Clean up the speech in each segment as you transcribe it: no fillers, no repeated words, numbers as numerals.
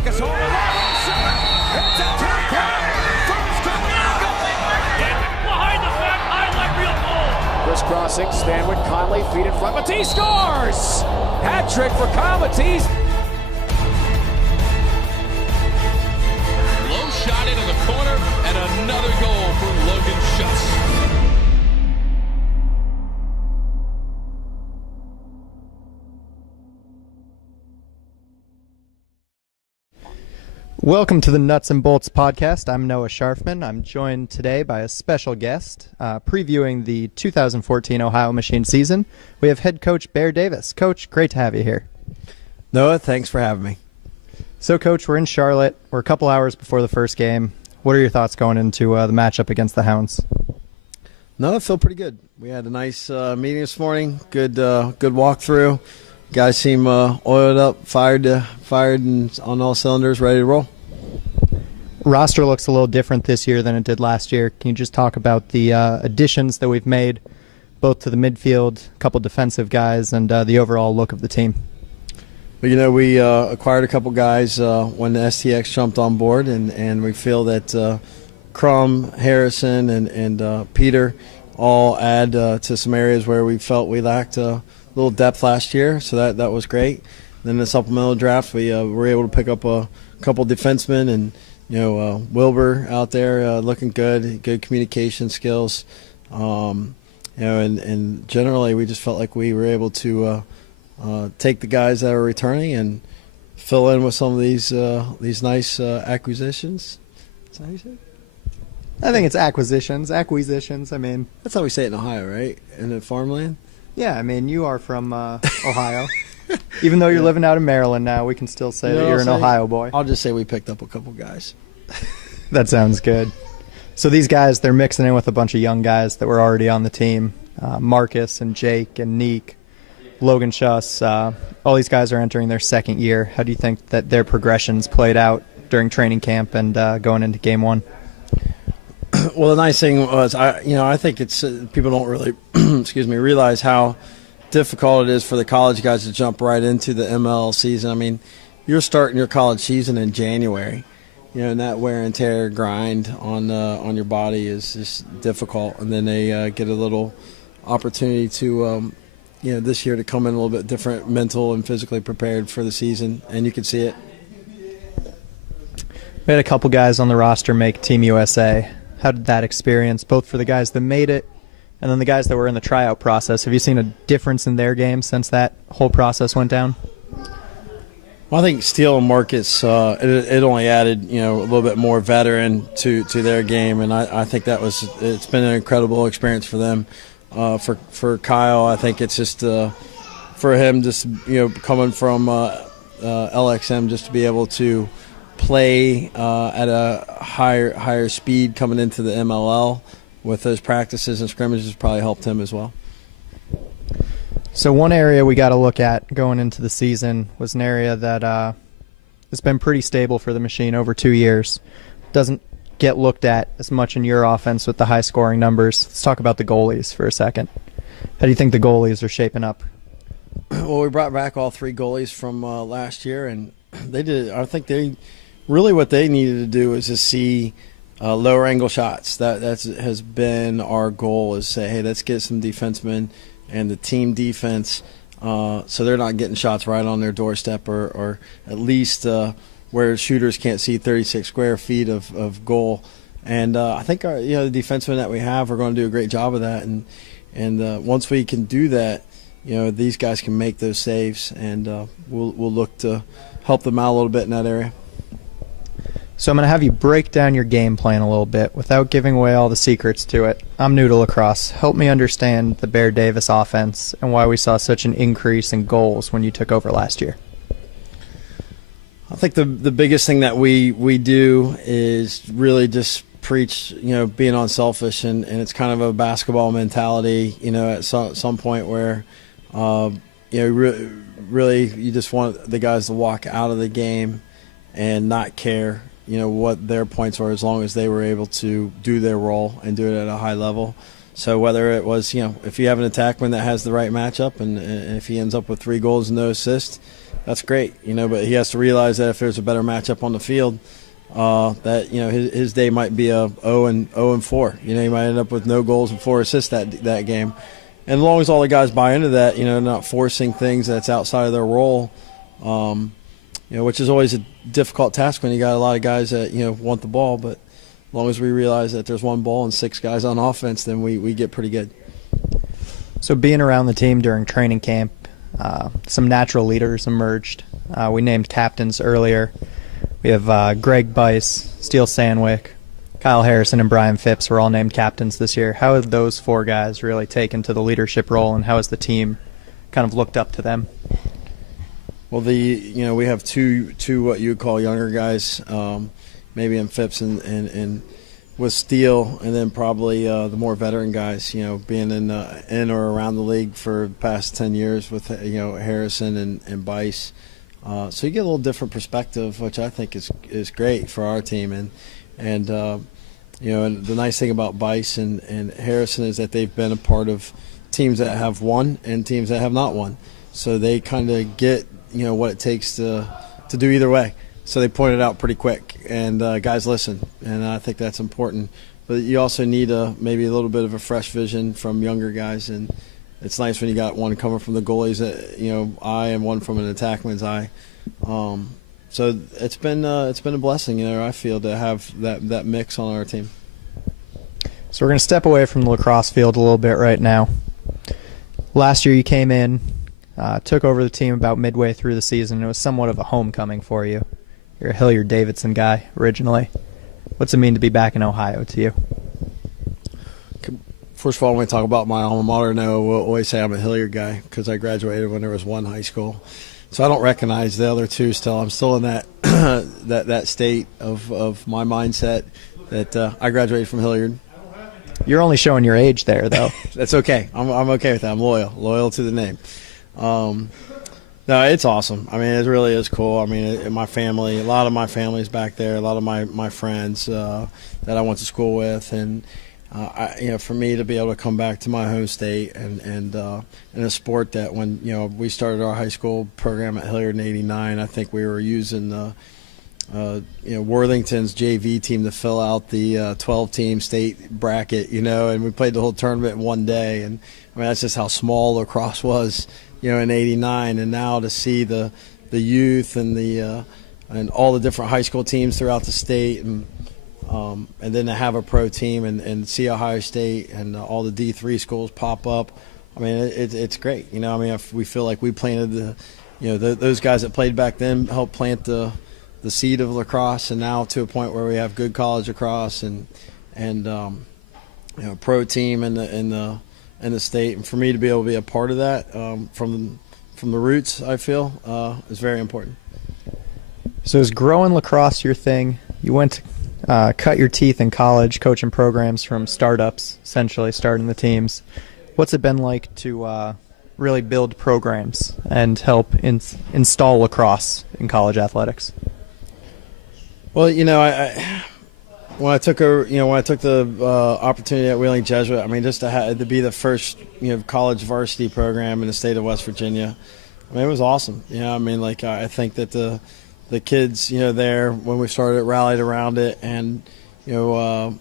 Marcus over long shot. It's a two-point. First to behind the back, highlight reel goal. Crisscrossing, Stanwyck, Conley, feet in front. Matisse scores! Hat trick for Kyle Matisse. Low shot into the corner, and another goal for Logan Schuss. Welcome to the Nuts and Bolts podcast. I'm Noah Scharfman. I'm joined today by a special guest previewing the 2014 Ohio Machine season. We have head coach Bear Davis. Coach, great to have you here. Noah, thanks for having me. So, Coach, we're in Charlotte. We're a couple hours before the first game. What are your thoughts going into the matchup against the Hounds? No, I feel pretty good. We had a nice meeting this morning. Good walkthrough. Guys seem oiled up, fired and on all cylinders, ready to roll. Roster looks a little different this year than it did last year. Can you just talk about the additions that we've made, both to the midfield, a couple defensive guys, and the overall look of the team? Well, we acquired a couple guys when the STX jumped on board, and we feel that Crum, Harrison, and Peter all add to some areas where we felt we lacked little depth last year, so that was great. Then the supplemental draft, we were able to pick up a couple defensemen, and Wilbur out there looking good communication skills. And generally we just felt like we were able to take the guys that are returning and fill in with some of these nice acquisitions. Is that how you say it? I think it's acquisitions. I mean, that's how we say it in Ohio, right? In the farmland. Yeah, I mean, you are from Ohio. Even though you're living out in Maryland now, we can still say that you're an Ohio boy. I'll just say we picked up a couple guys. That sounds good. So these guys, they're mixing in with a bunch of young guys that were already on the team. Marcus and Jake and Neek, Logan Schuss. All these guys are entering their second year. How do you think that their progressions played out during training camp and going into game one? Well, the nice thing was, I think it's people don't really, realize how difficult it is for the college guys to jump right into the ML season. I mean, you're starting your college season in January, and that wear and tear grind on your body is just difficult. And then they get a little opportunity to, this year to come in a little bit different, mental and physically prepared for the season, and you can see it. We had a couple guys on the roster make Team USA. How did that experience, both for the guys that made it and then the guys that were in the tryout process? Have you seen a difference in their game since that whole process went down? Well, I think Steele and Marcus, it only added, a little bit more veteran to their game, and I think it's been an incredible experience for them. For Kyle, I think it's just for him, just coming from LXM, just to be able to play at a higher speed coming into the MLL with those practices and scrimmages probably helped him as well. So one area we got to look at going into the season was an area that has been pretty stable for the Machine over 2 years. Doesn't get looked at as much in your offense with the high scoring numbers. Let's talk about the goalies for a second. How do you think the goalies are shaping up? Well, we brought back all three goalies from last year, and they did. I think really what they needed to do is to see lower angle shots. That has been our goal, is say, hey, let's get some defensemen and the team defense so they're not getting shots right on their doorstep, or at least where shooters can't see 36 square feet of goal. And I think the defensemen that we have are going to do a great job of that. And once we can do that, these guys can make those saves, and we'll look to help them out a little bit in that area. So I'm going to have you break down your game plan a little bit without giving away all the secrets to it. I'm new to lacrosse. Help me understand the Bear Davis offense and why we saw such an increase in goals when you took over last year. I think the biggest thing that we do is really just preach, being unselfish, and it's kind of a basketball mentality, at some point where, really you just want the guys to walk out of the game and not care, what their points were, as long as they were able to do their role and do it at a high level. So whether it was, if you have an attackman that has the right matchup and if he ends up with 3 goals and no assists, that's great, but he has to realize that if there's a better matchup on the field, that his day might be a 0-4. He might end up with no goals and 4 assists that game. And as long as all the guys buy into that, not forcing things that's outside of their role, which is always a difficult task when you got a lot of guys that want the ball. But as long as we realize that there's one ball and 6 guys on offense, then we get pretty good. So being around the team during training camp, some natural leaders emerged. We named captains earlier. We have Greg Bice, Steele Sandwick, Kyle Harrison, and Brian Phipps were all named captains this year. How have those 4 guys really taken to the leadership role, and how has the team kind of looked up to them? Well, we have two what you would call younger guys, maybe in Phipps and with Steele, and then probably the more veteran guys. Being in or around the league for the past 10 years with Harrison and Bice. So you get a little different perspective, which I think is great for our team. And the nice thing about Bice and Harrison is that they've been a part of teams that have won and teams that have not won. So they kind of get what it takes to do either way. So they pointed out pretty quick, and guys listen, and I think that's important. But you also need maybe a little bit of a fresh vision from younger guys, and it's nice when you got one coming from the goalie's eye and one from an attackman's eye. So it's been a blessing, I feel, to have that mix on our team. So we're going to step away from the lacrosse field a little bit right now. Last year you came in, took over the team about midway through the season. It was somewhat of a homecoming for you. You're a Hilliard-Davidson guy originally. What's it mean to be back in Ohio to you? First of all, when we talk about my alma mater now, we'll always say I'm a Hilliard guy because I graduated when there was one high school. So I don't recognize the other two still. I'm still in that that state of my mindset that I graduated from Hilliard. You're only showing your age there, though. That's okay. I'm okay with that. I'm loyal to the name. No, it's awesome. I mean, it really is cool. I mean, my family, a lot of my family's back there, a lot of my friends that I went to school with, and for me to be able to come back to my home state and in a sport that when we started our high school program at Hilliard in '89, I think we were using Worthington's JV team to fill out the 12-team state bracket, and we played the whole tournament in one day, and I mean that's just how small lacrosse was, in '89, and now to see the youth and and all the different high school teams throughout the state, and then to have a pro team and see Ohio State and all the D3 schools pop up. I mean, it's great. I mean, we feel like we planted those guys that played back then helped plant the seed of lacrosse, and now to a point where we have good college lacrosse and pro team in the state. And for me to be able to be a part of that from the roots, I feel is very important. So is growing lacrosse your thing? You went to cut your teeth in college, coaching programs from startups, essentially starting the teams. What's it been like to really build programs and help install lacrosse in college athletics? Well, when I took the opportunity at Wheeling Jesuit, I mean, just to be the first college varsity program in the state of West Virginia, I mean, it was awesome. I mean, like I think that the kids there when we started rallied around it, and the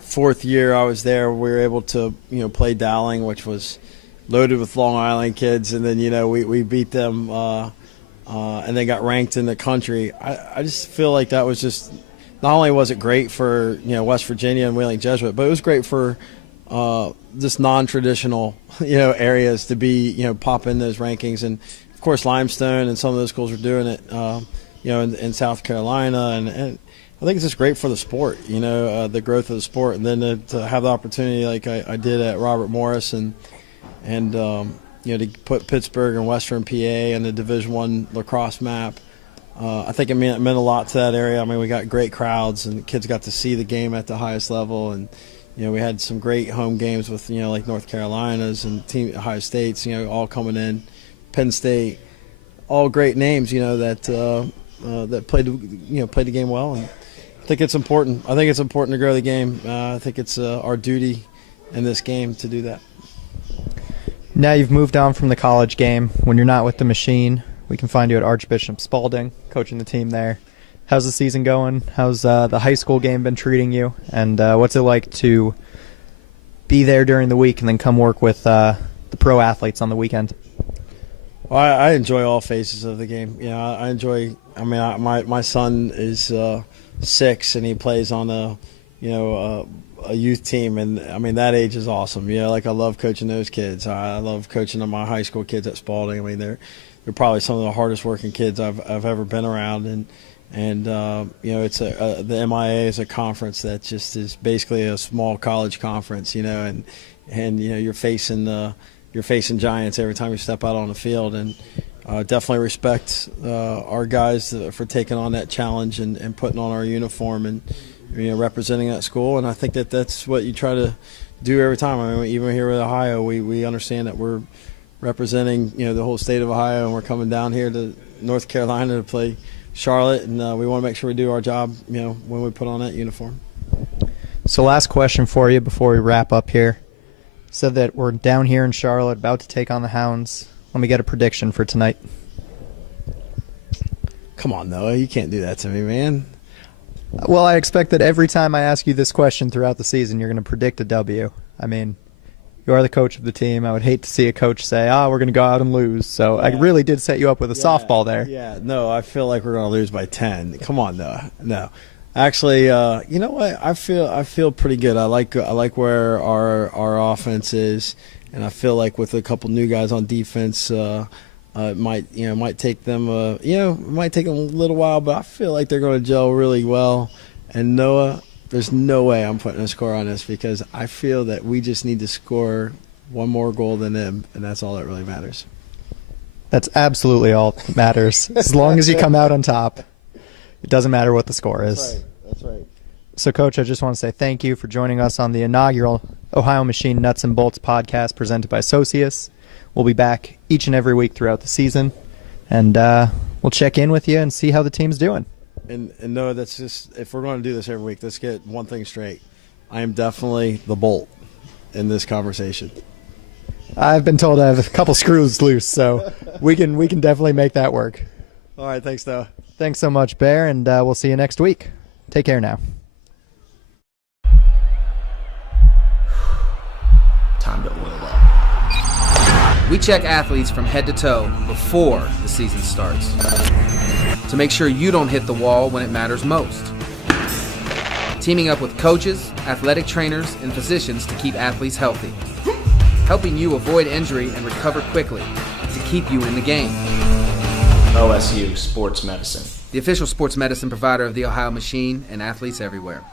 fourth year I was there, we were able to play Dowling, which was loaded with Long Island kids, and then we beat them and they got ranked in the country. I just feel like that was just, not only was it great for West Virginia and Wheeling Jesuit, but it was great for just non-traditional areas to be pop in those rankings. And of course Limestone and some of those schools are doing it in South Carolina, and I think it's just great for the sport, the growth of the sport, and then to have the opportunity like I did at Robert Morris and to put Pittsburgh and Western PA in the Division I lacrosse map. I think it meant a lot to that area. I mean, we got great crowds, and kids got to see the game at the highest level, and we had some great home games with like North Carolina's and Ohio State's, all coming in, Penn State, all great names, that played the game well, and I think it's important. I think it's important to grow the game. I think it's our duty in this game to do that. Now you've moved on from the college game. When you're not with the machine, we can find you at Archbishop Spalding, coaching the team there. How's the season going? How's the high school game been treating you? And what's it like to be there during the week and then come work with the pro athletes on the weekend? Well, I enjoy all phases of the game. You know, I enjoy. I mean, my son is 6 and he plays on a youth team, and I mean that age is awesome. You know, like I love coaching those kids. I love coaching my high school kids at Spalding. I mean, they're probably some of the hardest working kids I've ever been around, and you know, it's the MIA is a conference that just is basically a small college conference. You know, and you know you're facing giants every time you step out on the field, and definitely respect our guys for taking on that challenge and putting on our uniform and, you know, representing that school. And I think that's what you try to do every time. I mean, even here with Ohio, we understand that we're representing, you know, the whole state of Ohio, and we're coming down here to North Carolina to play Charlotte, and we want to make sure we do our job, you know, when we put on that uniform. So last question for you before we wrap up here. Said that we're down here in Charlotte about to take on the Hounds. Let me get a prediction for tonight. Come on, Noah, you can't do that to me, man. Well, I expect that every time I ask you this question throughout the season, you're going to predict a W. I mean, you are the coach of the team. I would hate to see a coach say, we're going to go out and lose. So yeah. I really did set you up with a softball there. Yeah, no, I feel like we're going to lose by 10. Come on, Noah. No. Actually, you know what? I feel pretty good. I like where our offense is, and I feel like with a couple new guys on defense, it might take them a little while, but I feel like they're going to gel really well. And Noah, there's no way I'm putting a score on this, because I feel that we just need to score one more goal than them, and that's all that really matters. That's absolutely all that matters. As long as you come out on top, it doesn't matter what the score is. That's right. So, Coach, I just want to say thank you for joining us on the inaugural Ohio Machine Nuts and Bolts podcast presented by Socius. We'll be back each and every week throughout the season, and we'll check in with you and see how the team's doing. And no, that's just, if we're going to do this every week, let's get one thing straight. I am definitely the bolt in this conversation. I've been told I have a couple screws loose, so we can definitely make that work. All right, thanks, Noah. Thanks so much, Bear, and we'll see you next week. Take care now. Time to oil up. We check athletes from head to toe before the season starts to make sure you don't hit the wall when it matters most. Teaming up with coaches, athletic trainers, and physicians to keep athletes healthy. Helping you avoid injury and recover quickly to keep you in the game. OSU Sports Medicine, the official sports medicine provider of the Ohio Machine and athletes everywhere.